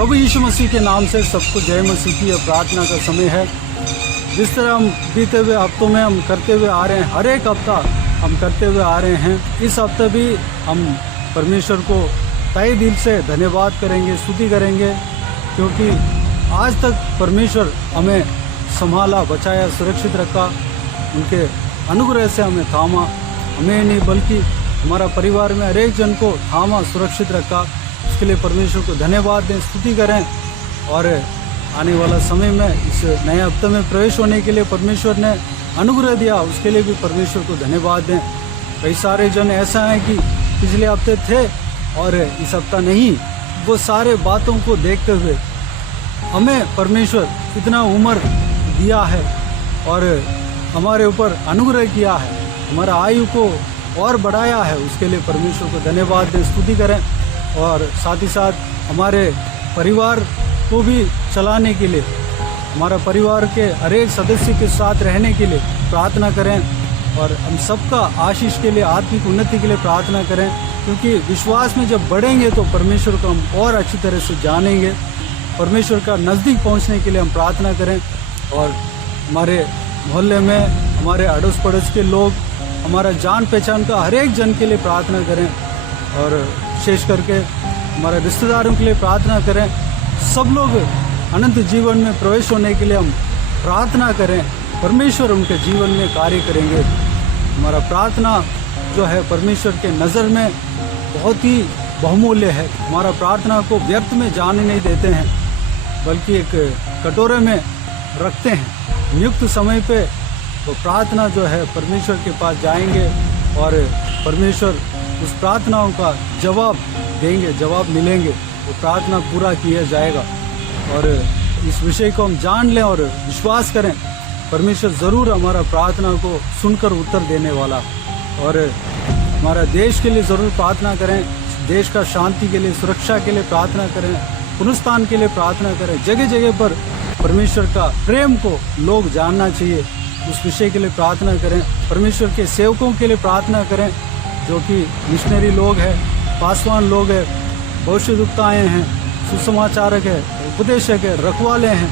प्रभु यीशु मसीह के नाम से सबको जय मसीह की प्रार्थना का समय है। जिस तरह हम बीते हुए हफ्तों में हम करते हुए आ रहे हैं, हर एक हफ्ता हम करते हुए आ रहे हैं, इस हफ्ते भी हम परमेश्वर को तहे दिल से धन्यवाद करेंगे, स्तुति करेंगे, क्योंकि आज तक परमेश्वर हमें संभाला, बचाया, सुरक्षित रखा। उनके अनुग्रह से हमें थामा, हमें नहीं बल्कि हमारा परिवार में हर एक जन को थामा, सुरक्षित रखा। उसके लिए परमेश्वर को धन्यवाद दें, स्तुति करें। और आने वाला समय में इस नए हफ्ते में प्रवेश होने के लिए परमेश्वर ने अनुग्रह दिया, उसके लिए भी परमेश्वर को धन्यवाद दें। कई सारे जन ऐसा हैं कि पिछले हफ्ते थे और इस हफ्ता नहीं। वो सारे बातों को देखते हुए हमें परमेश्वर इतना उम्र दिया है और हमारे ऊपर अनुग्रह किया है, हमारा आयु को और बढ़ाया है। उसके लिए परमेश्वर को धन्यवाद दें, स्तुति करें। और साथ ही साथ हमारे परिवार को भी चलाने के लिए, हमारा परिवार के हर एक सदस्य के साथ रहने के लिए प्रार्थना करें। और हम सबका आशीष के लिए, आत्मिक उन्नति के लिए प्रार्थना करें, क्योंकि विश्वास में जब बढ़ेंगे तो परमेश्वर को हम और अच्छी तरह से जानेंगे। परमेश्वर का नज़दीक पहुंचने के लिए हम प्रार्थना करें। और हमारे मोहल्ले में, हमारे अड़ोस पड़ोस के लोग, हमारा जान पहचान का हर एक जन के लिए प्रार्थना करें। और विशेष करके हमारे रिश्तेदारों के लिए प्रार्थना करें। सब लोग अनंत जीवन में प्रवेश होने के लिए हम प्रार्थना करें। परमेश्वर उनके जीवन में कार्य करेंगे। हमारा प्रार्थना जो है परमेश्वर के नज़र में बहुत ही बहुमूल्य है। हमारा प्रार्थना को व्यर्थ में जाने नहीं देते हैं, बल्कि एक कटोरे में रखते हैं। नियुक्त समय पे वो प्रार्थना जो है परमेश्वर के पास जाएंगे और परमेश्वर उस प्रार्थनाओं का जवाब देंगे, जवाब मिलेंगे, वो प्रार्थना पूरा किया जाएगा। और इस विषय को हम जान लें और विश्वास करें, परमेश्वर ज़रूर हमारा प्रार्थना को सुनकर उत्तर देने वाला। और हमारा देश के लिए ज़रूर प्रार्थना करें, देश का शांति के लिए, सुरक्षा के लिए प्रार्थना करें, पुनरुत्थान के लिए प्रार्थना करें। जगह जगह पर परमेश्वर का प्रेम को लोग जानना चाहिए, उस विषय के लिए प्रार्थना करें। परमेश्वर के सेवकों के लिए प्रार्थना करें, जो कि मिशनरी लोग हैं, पासवान लोग हैं, भविष्यद्वक्ताएं हैं, सुसमाचारक है, उपदेशक है, रखवाले हैं,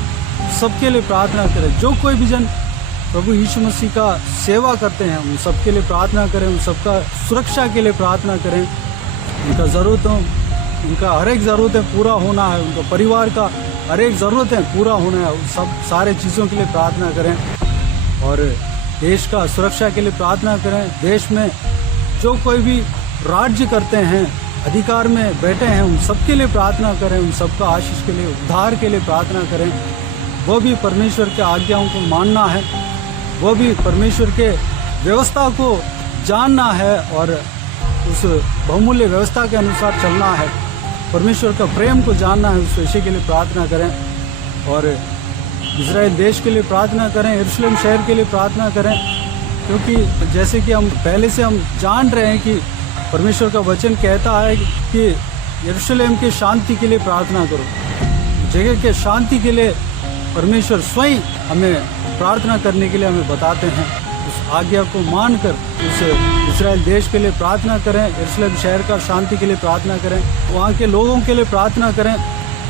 सबके लिए प्रार्थना करें। जो कोई भी जन प्रभु यीशु मसीह का सेवा करते हैं, उन सबके लिए प्रार्थना करें, उन सबका सुरक्षा के लिए प्रार्थना करें। उनका हर एक ज़रूरतें पूरा होना है, उनका परिवार का हर एक ज़रूरतें पूरा होना है, सब सारे चीज़ों के लिए प्रार्थना करें। और देश का सुरक्षा के लिए प्रार्थना करें। देश में जो कोई भी राज्य करते हैं, अधिकार में बैठे हैं, उन सबके लिए प्रार्थना करें, उन सबका आशीष के लिए, उद्धार के लिए प्रार्थना करें। वो भी परमेश्वर के आज्ञाओं को मानना है, वो भी परमेश्वर के व्यवस्था को जानना है और उस बहुमूल्य व्यवस्था के अनुसार चलना है। परमेश्वर का प्रेम को जानना है, उस विषय के लिए प्रार्थना करें। और इज़राइल देश के लिए प्रार्थना करें, यरूशलेम शहर के लिए प्रार्थना करें, क्योंकि जैसे कि हम पहले से हम जान रहे हैं कि परमेश्वर का वचन कहता है कि यरूशलेम के शांति के लिए प्रार्थना करो। जगह के शांति के लिए परमेश्वर स्वयं हमें प्रार्थना करने के लिए हमें बताते हैं। उस आज्ञा को मानकर उस इज़राइल देश के लिए प्रार्थना करें, यरूशलेम शहर का शांति के लिए प्रार्थना करें, वहाँ के लोगों के लिए प्रार्थना करें।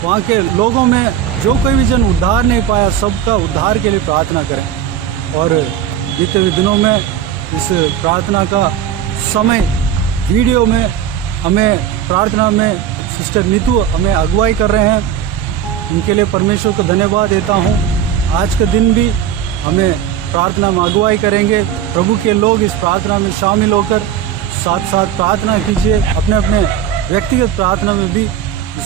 वहाँ के लोगों में जो कोई भी जन उद्धार नहीं पाया, सबका उद्धार के लिए प्रार्थना करें। और बीते हुए दिनों में इस प्रार्थना का समय वीडियो में हमें प्रार्थना में सिस्टर नीतू हमें अगुवाई कर रहे हैं, उनके लिए परमेश्वर को धन्यवाद देता हूँ। आज के दिन भी हमें प्रार्थना में अगुवाई करेंगे। प्रभु के लोग इस प्रार्थना में शामिल होकर साथ साथ प्रार्थना कीजिए। अपने अपने व्यक्तिगत प्रार्थना में भी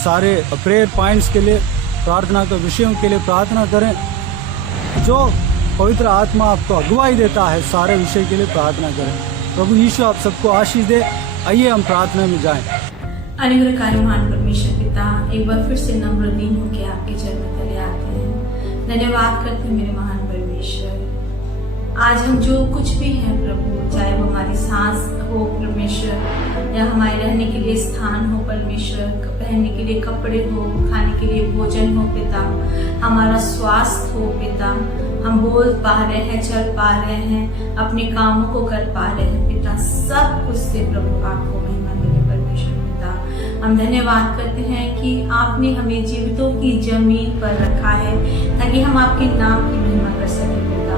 सारे प्रेयर पॉइंट्स के लिए, प्रार्थना के विषयों के लिए प्रार्थना करें। जो पवित्र आत्मा आपको अगुवाई देता है, सारे विषय के लिए प्रार्थना करें। प्रभु यीशु आप सबको आशीष दे। आइए हम प्रार्थना में जाएं। अनुग्रहकारी महान परमेश्वर पिता, एक बार फिर से नम्र दीन होकर आपके चरणों तले आते हैं। धन्यवाद करते हैं मेरे महान परमेश्वर। आज हम जो कुछ भी हैं प्रभु, चाहे वो हमारी सांस हो परमेश्वर, या हमारे रहने के लिए स्थान हो परमेश्वर, पहनने के लिए कपड़े हो, खाने के लिए भोजन हो पिता, हमारा स्वास्थ्य हो पिता, हम बोल पा रहे हैं, चल पा रहे हैं, अपने कामों को कर पा रहे हैं पिता, सब कुछ से प्रभु आपको महिमा मिले परमेश्वर पिता। हम धन्यवाद करते हैं कि आपने हमें जीवितों की जमीन पर रखा है ताकि हम आपके नाम की महिमा कर सकें पिता।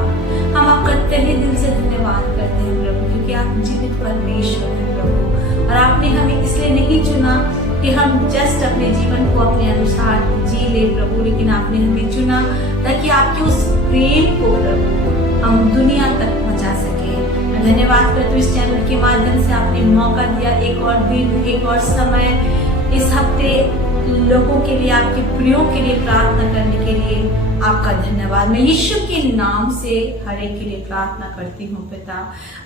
हम आपका तहे दिल से धन्यवाद करते हैं प्रभु, क्योंकि आप जीवित परमेश्वर हैं प्रभु। और आपने हमें इसलिए नहीं चुना कि हम जस्ट अपने जीवन को अपने अनुसार जी ले प्रभु, लेकिन आपने हमें चुना ताकि आपके उस प्रेम को प्रभु हम दुनिया तक पहुंचा सके। मैं धन्यवाद करती हूँ इस चैनल के माध्यम से आपने मौका दिया, एक और दिन, एक और समय इस हफ्ते लोगों के लिए, आपके प्रियों के लिए प्रार्थना करने के लिए आपका धन्यवाद। मैं यीशु के नाम से हर एक के लिए प्रार्थना करती हूँ पिता।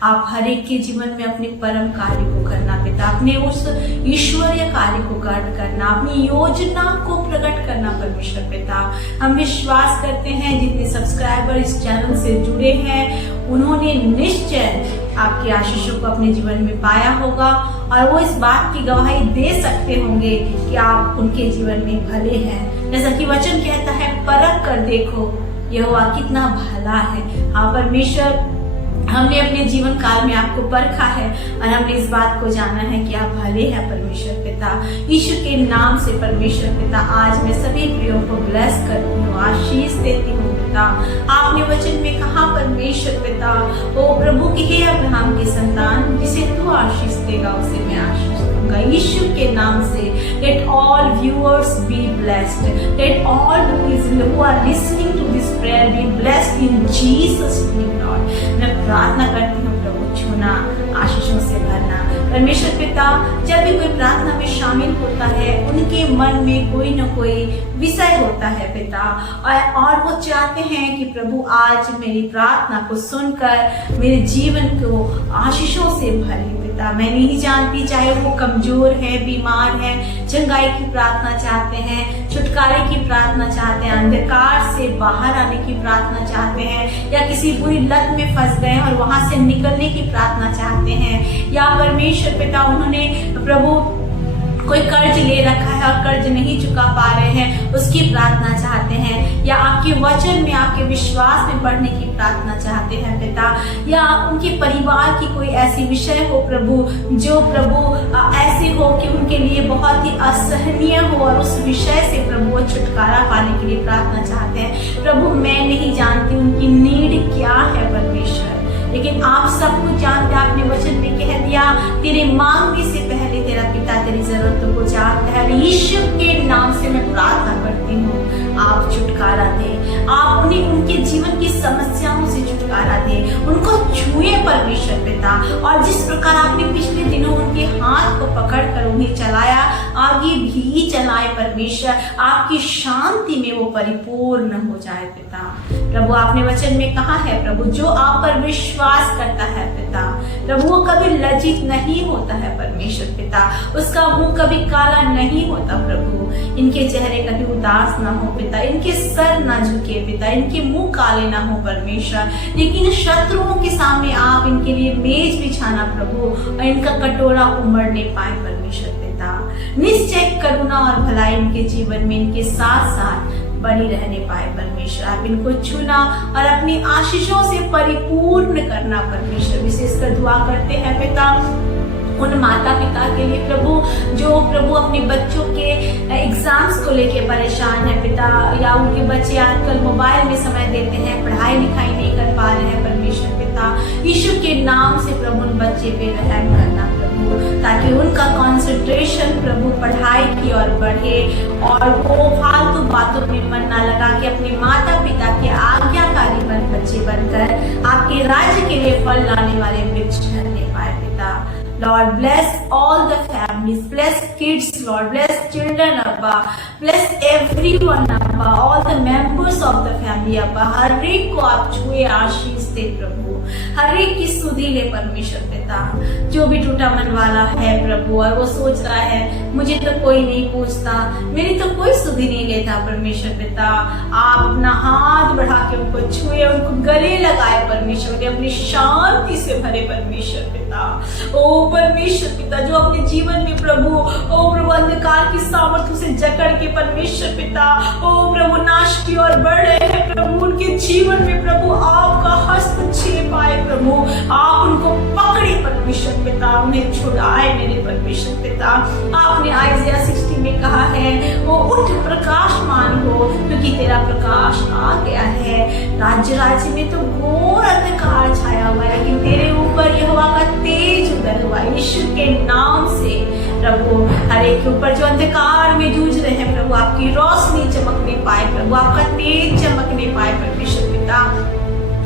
आप हर एक के जीवन में अपने परम कार्य को करना पिता, अपने उस ईश्वरीय कार्य को करना, अपनी योजना को प्रकट करना परमेश्वर पिता। हम विश्वास करते हैं जितने सब्सक्राइबर इस चैनल से जुड़े हैं उन्होंने निश्चय आपकी आशीषों को अपने जीवन में पाया होगा, और वो इस बात की गवाही दे सकते होंगे कि आप उनके जीवन में भले हैं। जैसा कि वचन कहता है, परख कर देखो यहोवा कितना भला है। हाँ परमेश्वर, हमने अपने जीवन काल में आपको परखा है और हमने इस बात को जाना है कि आप भले हैं परमेश्वर पिता। यीशु के नाम से परमेश्वर पिता आज मैं सभी प्रियों को ब्लेस करती हूँ, आशीष देती हूँ पिता। आपने वचन में कहा परमेश्वर पिता, ओ प्रभु की हे अब्राहम की संतान, जिसे तू आशीष देगा उसे मैं आशीष दूंगा। यीशु के नाम से let all viewers be blessed, let all who are listening to this prayer be blessed in Jesus name Lord। मैं प्रार्थना करती हूँ प्रभु, छूना, आशीषों से भरना परमेश्वर पिता। जब भी कोई प्रार्थना में शामिल होता है उनके मन में कोई न कोई विषय होता है पिता, और वो चाहते हैं कि प्रभु आज मेरी प्रार्थना को सुनकर मेरे जीवन को आशीषों से भरे पिता। मैं नहीं जानती, चाहे वो कमजोर है, बीमार है, चंगाई की प्रार्थना चाहते हैं, छुटकारे की प्रार्थना चाहते हैं, अंधकार से बाहर आने की प्रार्थना चाहते हैं, या किसी बुरी लत में फंस गए और वहां से निकलने की प्रार्थना चाहते हैं, या परमेश्वर पिता उन्होंने प्रभु कोई कर्ज ले रखा है और कर्ज नहीं चुका पा रहे हैं उसकी प्रार्थना चाहते हैं, या आपके वचन में, आपके विश्वास में बढ़ने की प्रार्थना चाहते हैं पिता, या उनके परिवार की कोई ऐसी विषय हो प्रभु जो प्रभु ऐसे हो कि उनके लिए बहुत ही असहनीय हो और उस विषय से प्रभु वो छुटकारा पाने के लिए प्रार्थना चाहते हैं। प्रभु मैं नहीं जानती उनकी नीड क्या है परमेश्वर, लेकिन आप सब कुछ जानते हैं। आपने वचन में कह दिया, तेरे मांगने से पहले तेरा पिता तेरी जरूरतों को जानता है। यीशु के नाम से मैं प्रार्थना करती हूँ, आप छुटकारा दें, आप उन्हें उनके जीवन की समस्याओं से छुटकारा दें, उनको छुए परमेश्वर पिता। और जिस प्रकार आपने पिछले दिनों उनके हाथ को पकड़कर उन्हें चलाया, आगे भी चलाए परमेश्वर, आपकी शांति में वो परिपूर्ण हो जाए पिता। प्रभु आपने वचन में कहा है प्रभु, जो आप पर विश्वास करता है पिता, प्रभु वो कभी लज्जित नहीं होता है परमेश्वर पिता, उसका मुंह कभी काला नहीं होता प्रभु, इनके चेहरे कभी उदास ना हो पिता, इनके सर ना झुके पिता, इनके मुंह काले ना हो परमेश्वर, लेकिन शत्रुओं के सामने आप इनके लिए मेज बिछाना प्रभु, और इनका कटोरा उमड़ने पाए परमेश्वर पिता। निश्चय करुणा और भलाई इनके जीवन में इनके साथ साथ बनी रहने पाए परमेश्वर। आप इनको छूना और अपनी आशीषों से परिपूर्ण करना परमेश्वर। विशेषकर दुआ करते हैं पिता उन माता पिता के लिए प्रभु जो प्रभु अपने बच्चों के एग्जाम्स को लेके परेशान है पिता, या उनके बच्चे आजकल मोबाइल में समय देते हैं, पढ़ाई लिखाई नहीं कर पा रहे हैं परमेश्वर पिता। यीशु के नाम से प्रभु उन बच्चे पे रहम करना प्रभु, ताकि उनका कंसंट्रेशन प्रभु पढ़ाई की ओर बढ़े और वो फालतू बातों में मन ना लगा के अपने माता पिता के आज्ञाकारी बच्चे बनकर आपके राज्य के लिए फल लाने वाले वृक्ष ठहरने पाए पिता। Lord, bless all the families, bless kids, Lord, bless children, Abba, bless everyone, Abba, all the members of the family, Abba, हर एक को आप छुए आशीष दे प्रभु, हर एक की सुधि ले परमेश्वर पिता। जो भी टूटा मन वाला है प्रभु और वो सोच रहा है मुझे तो कोई नहीं पूछता, मेरी तो कोई सुधि नहीं लेता परमेश्वर पिता, आप अपना हाथ बढ़ा के उनको छुए, उनको गले लगाए परमेश्वर, अपनी शांति से भरे परमेश्वर पिता। ओ परमेश्वर पिता जो अपने जीवन में प्रभु ओ प्रभु अंधकार की सामर्थ्य से जकड़ के परमेश्वर पिता ओ प्रभु नाश की ओर बढ़ रहे हैं प्रभु, उनके जीवन में प्रभु आपका हस्तक्षेप आए प्रभु, आप उनको पकड़े परमेश्वर पिता, पिता उन्हें छुड़ाए मेरे परमेश्वर पिता। आपने आइज़िया 60 में कहा है वो उठ प्रकाशमान हो क्योंकि तेरा प्रकाश आ गया है। राज्य में तो घोर अंधकार छाया हुआ है लेकिन तेरे ऊपर यहोवा का तेज उदय हुआ। यीशु के नाम से प्रभु हर एक के ऊपर जो अंधकार में जूझ रहे हैं प्रभु आपकी रोशनी चमकने पाए, प्रभु आपका तेज चमकने पाए परमेश्वर पिता।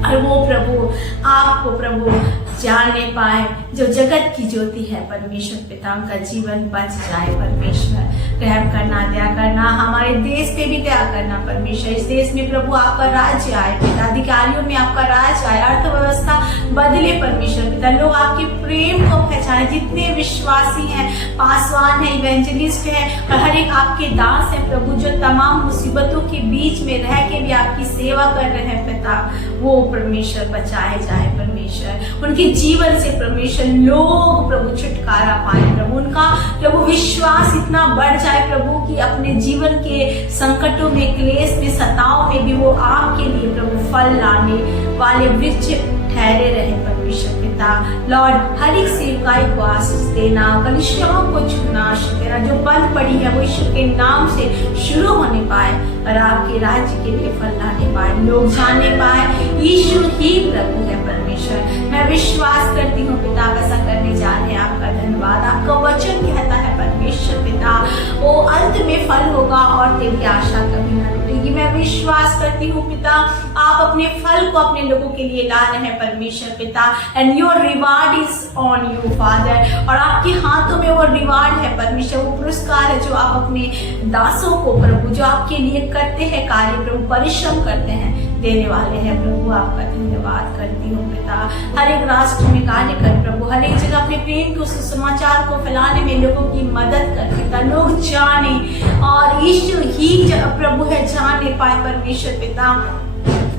और वो प्रभु आपको प्रभु जानने पाए जो जगत की ज्योति है परमेश्वर पिता। उनका जीवन बच जाए परमेश्वर। रहम करना, दया करना, हमारे देश पे भी दया करना परमेश्वर। इस देश में प्रभु आपका राज्य आए पिता, अधिकारियों में आपका राज्य आए, अर्थव्यवस्था बदले परमेश्वर पिता। लोग आपके प्रेम को पहचाने, जितने विश्वासी हैं, पासवान है, इवेंजलिस्ट है और हर एक आपके दास है प्रभु जो तमाम मुसीबतों के बीच में रह के भी आपकी सेवा कर रहे हैं पिता, वो परमेश्वर बचाए जाए परमेश्वर। उनके जीवन से परमेश्वर लोग प्रभु छुटकारा पाए प्रभु। उनका प्रभु विश्वास इतना बढ़ जाए प्रभु कि अपने जीवन के संकटों में, क्लेश में, सताओं में भी वो आपके लिए प्रभु फल लाने वाले वृक्ष ठहरे रहे परमेश्वर पिता। लॉर्ड हर एक सेवकाई को आशीष देना, कलीसियाओं को छूना आशीष देना, जो बंद पड़ी है वो यीशु के नाम से शुरू होने पाए और आपके राज्य के लिए फल लाने पाए, लोग जानने पाए यीशु ही प्रभु है परमेश्वर। मैं विश्वास करती हूँ पिता ऐसा करने जा रहे हैं। आपका धन्यवाद। आपका वचन कहता है परमेश्वर पिता वो अंत में फल होगा और तेरी आशा कभी न टूटेगी। मैं विश्वास करती हूँ पिता आप अपने फल को अपने लोगों के लिए ला रहे हैं परमेश्वर पिता। And your reward is on you father. और आपके हाथों में वो रिवार्ड है परमेश्वर, वो पुरस्कार है जो आप अपने दासों को प्रभु जो आपके लिए करते हैं कार्य प्रभु, परिश्रम करते हैं, देने वाले हैं प्रभु। आपका धन्यवाद करती हूँ पिता। हर एक राष्ट्र में कार्य कर प्रभु, हर एक जगह अपने प्रेम के सुसमाचार को फैलाने में लोगों की मदद कर पिता, लोग जाने और यीशु ही प्रभु है जाने पाए परमेश्वर पिता।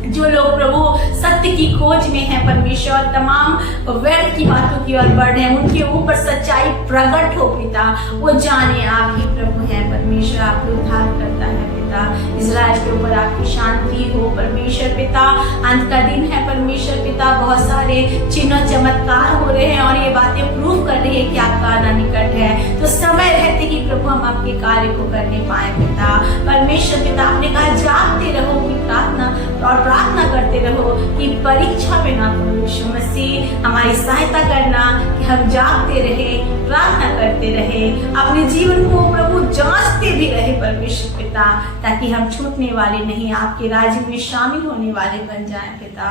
जो लोग प्रभु सत्य की खोज में है परमेश्वर, तमाम व्यर्थ की बातों की ओर बढ़ रहे हैं, उनके ऊपर सच्चाई प्रकट हो पिता, वो जाने आप ही प्रभु हैं परमेश्वर। आप उद्धार करता है पिता। इजराइल के ऊपर आपकी शांति हो परमेश्वर पिता। अंत का दिन है परमेश्वर पिता, बहुत सारे चिन्ह चमत्कार हो रहे हैं और ये बातें प्रूव कर रही है कि आपका आना निकट है। तो समय रहते ही प्रभु हम आपके कार्य को करने पाए पिता। परमेश्वर पिता आपने कहा जागते रहो कि प्रार्थना और प्रार्थना करते रहो कि परीक्षा में ना पड़ो। यीशु मसीह हमारी सहायता करना कि हम जागते रहे, प्रार्थना करते रहे, अपने जीवन को प्रभु जांचते भी रहे परमेश्वर पिता, ताकि हम छूटने वाले नहीं, आपके राज्य में शामिल होने वाले बन जाएं पिता।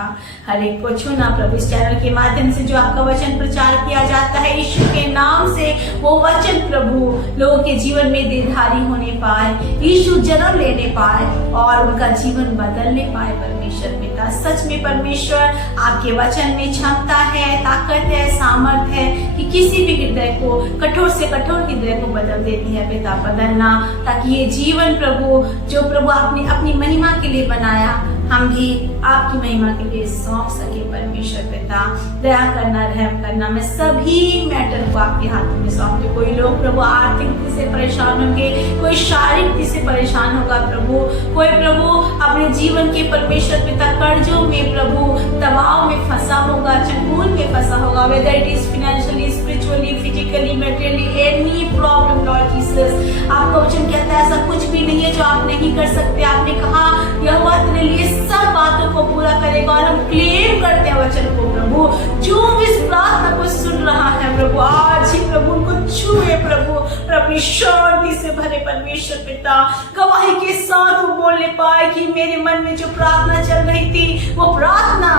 हर एक को छूना प्रभु। इस चैनल के माध्यम से जो आपका वचन प्रचार किया जाता है यीशु के नाम से, वो वचन प्रभु लोगों के जीवन में देहधारी होने पाए, यीशु जन्म लेने पाए और उनका जीवन बदलने पाए परमेश्वर पिता। सच में परमेश्वर आपके वचन में क्षमता है, ताकत है, सामर्थ है कि किसी भी हृदय को, कठोर से कठोर हृदय को बदल देती है पिता, बदलना, ताकि ये जीवन प्रभु जो प्रभु आपने अपनी महिमा के लिए बनाया हम भी आपकी महिमा के लिए सौंप सके परमेश्वर पिता। दया करना, रहम करना। मैं सभी मैटर को आपके हाथों में सौंपती हूँ। कोई लोग प्रभु आर्थिक रीति से परेशान होंगे, कोई शारीरिक रीति से परेशान होगा प्रभु, कोई प्रभु अपने जीवन के परमेश्वर पिता कर्जों में प्रभु दबाव में फंसा होगा, चंगुल में फंसा होगा, whether it is financially, spiritually, physically, materially, any problem Lord Jesus. आपका वचन कहता है ऐसा कुछ भी नहीं है जो आप नहीं कर सकते। आपने कहा यहोवा तेरे लिए सब बातों को पूरा करेगा और हम क्लेम करते हैं वचन को प्रभु। जो भी इस प्रार्थना को सुन रहा है प्रभु आज ही प्रभु उनको छुए प्रभु और अपनी शांति से भरे परमेश्वर पिता। गवाही के साथ वो बोलने पाए कि मेरे मन में जो प्रार्थना चल रही थी वो प्रार्थना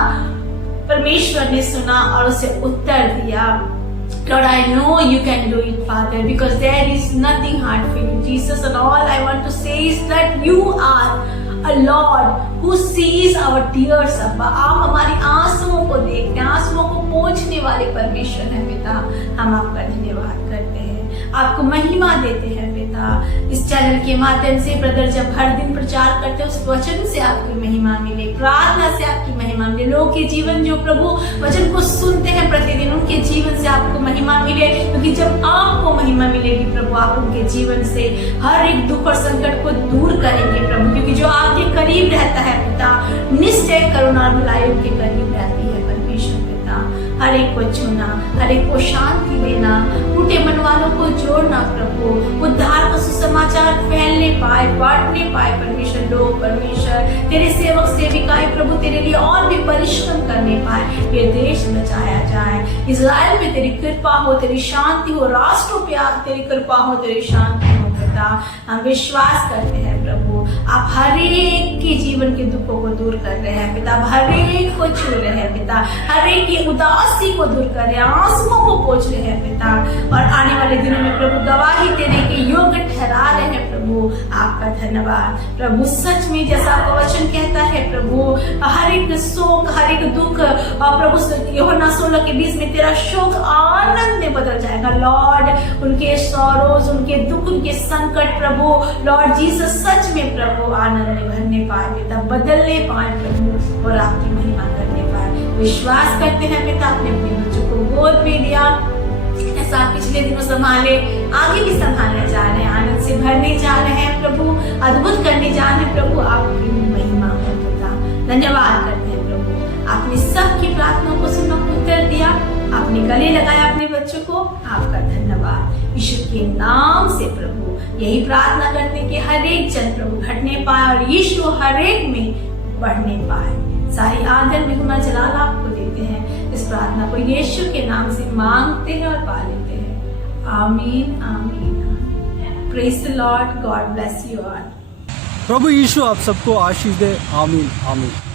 परमेश्वर ने सुना और उसे उत्तर दिया। Lord, I know you can do it, Father, because there is nothing hard for you, Jesus. And all I want to say is that you are a Lord who sees our tears, Abba. आप हमारी आंसुओं को देखते हैं, आंसुओं को पोंछने वाले परमेश्वर हैं पिता। हम आपका धन्यवाद करते हैं, आपको महिमा देते हैं पिता। इस चैनल के माध्यम से ब्रदर जब हर दिन प्रचार करते हैं उस वचन से आपकी महिमा मिले, प्रार्थना से आपकी महिमा मिले। लोगों के जीवन जो प्रभु वचन को सुनते हैं प्रतिदिन, उनके जीवन से आपको महिमा मिले, क्योंकि जब आपको महिमा मिलेगी प्रभु आप उनके जीवन से हर एक दुख और संकट को दूर करेंगे प्रभु, क्योंकि जो आपके करीब रहता है पिता, निश्चय करुणा और भलाई उनके करीब रहती है परमेश्वर पिता। हर एक को छूना, हर एक को शांति देना, टूटे मन वालों को जोड़ना प्रभु, उद्धार का सुसमाचार फैलने पाए, बांटने पाए परमेश्वर। लोग परमेश्वर तेरे सेवक सेविकाएं प्रभु तेरे लिए और भी परिश्रम करने पाए, ये देश बचाया जाए। इजराइल में तेरी कृपा हो, तेरी शांति हो, राष्ट्रों पे तेरी कृपा हो, तेरी शांति हो पिता। हम विश्वास करते हैं प्रभु आप हर एक के जीवन के दुखों को दूर कर रहे हैं पिता, हर एक को छू रहे हैं पिता, हर एक की उदासी को दूर कर रहे हैं, आंसुओं को पोंछ रहे हैं पिता, और आने वाले दिनों में प्रभु गवाही देने के योग्य ठहरा रहे हैं प्रभु। आपका धन्यवाद प्रभु। सच में जैसा आपका वचन कहता है प्रभु, हर एक शोक, हर एक दुख और प्रभु यूहन्ना 16:20 में तेरा शोक आनंद में बदल जाएगा लॉर्ड। उनके सॉरोज, उनके दुख, उनके संकट प्रभु लॉर्ड जीसस सच में प्रभु आनंद में भरने पाए पिता, बदलने पाए प्रभु, और आपकी महिमा करने पाए। विश्वास करते हैं पिता, आपने अपने बच्चों को गोद में दिया, ऐसा पिछले दिनों संभाले, आगे भी संभालने जा रहे हैं, आनंद से भरने जा रहे हैं प्रभु, अद्भुत करने जा रहे हैं प्रभु, आपकी महिमा हो पिता। धन्यवाद करते हैं प्रभु, आपने सबकी प्रार्थनाओं को सुना, उत्तर दिया, आपने गले लगाया अपने बच्चों को, आपका धन्यवाद। यीशु के नाम से प्रभु यही प्रार्थना करते कि हर एक जन प्रभु घटने पाए और यीशु हर एक में बढ़ने पाए। सारी आदर महिमा जलाल आपको देते हैं, इस प्रार्थना को यीशु के नाम से मांगते हैं और पा लेते हैं। आमीन आमीन। Praise the Lord, God bless you all. प्रभु यीशु आप सबको आशीष दे। आमीन आमीन।